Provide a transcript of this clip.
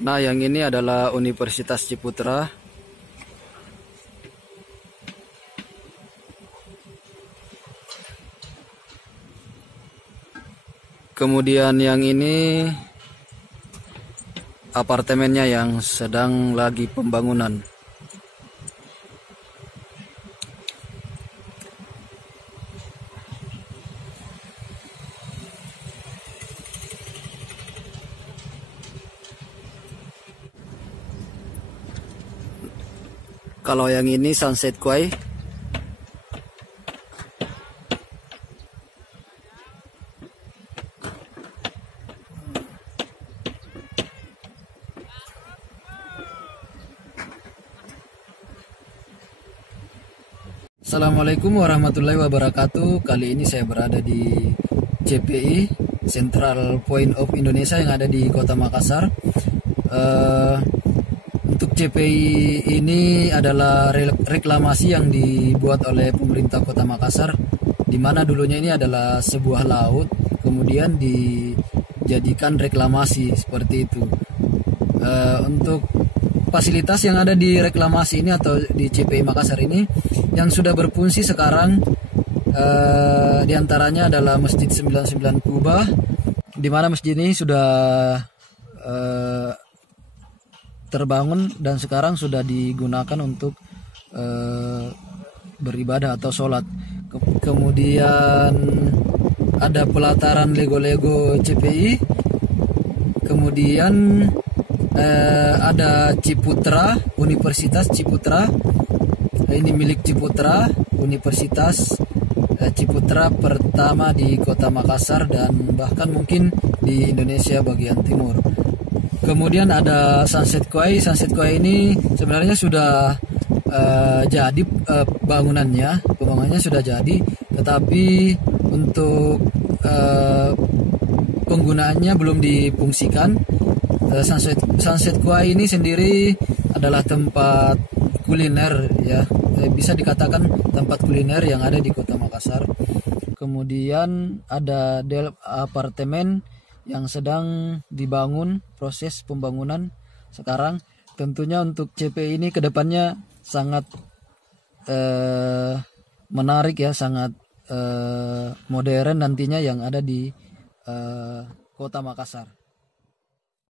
Nah, yang ini adalah Universitas Ciputra. Kemudian yang ini apartemennya yang sedang lagi pembangunan. Kalau yang ini Sunset Quay. Assalamualaikum warahmatullahi wabarakatuh. Kali ini saya berada di CPI, Central Point of Indonesia, yang ada di Kota Makassar. Untuk CPI ini adalah reklamasi yang dibuat oleh pemerintah Kota Makassar, di mana dulunya ini adalah sebuah laut, kemudian dijadikan reklamasi seperti itu. Untuk fasilitas yang ada di reklamasi ini atau di CPI Makassar ini yang sudah berfungsi sekarang, diantaranya adalah Masjid 99 Kubah, di mana masjid ini sudah terbangun dan sekarang sudah digunakan untuk beribadah atau sholat. Kemudian ada pelataran Lego-Lego CPI. Kemudian ada Ciputra, Universitas Ciputra. Ini milik Ciputra, Universitas Ciputra pertama di Kota Makassar dan bahkan mungkin di Indonesia bagian timur. Kemudian ada Sunset Quay. Sunset Quay ini sebenarnya sudah jadi pembangunannya sudah jadi, tetapi untuk penggunaannya belum difungsikan. Sunset Quay ini sendiri adalah tempat kuliner, ya, bisa dikatakan tempat kuliner yang ada di Kota Makassar. Kemudian ada apartemen yang sedang dibangun, proses pembangunan sekarang. Tentunya untuk CPI ini kedepannya sangat menarik, ya, sangat modern nantinya yang ada di Kota Makassar.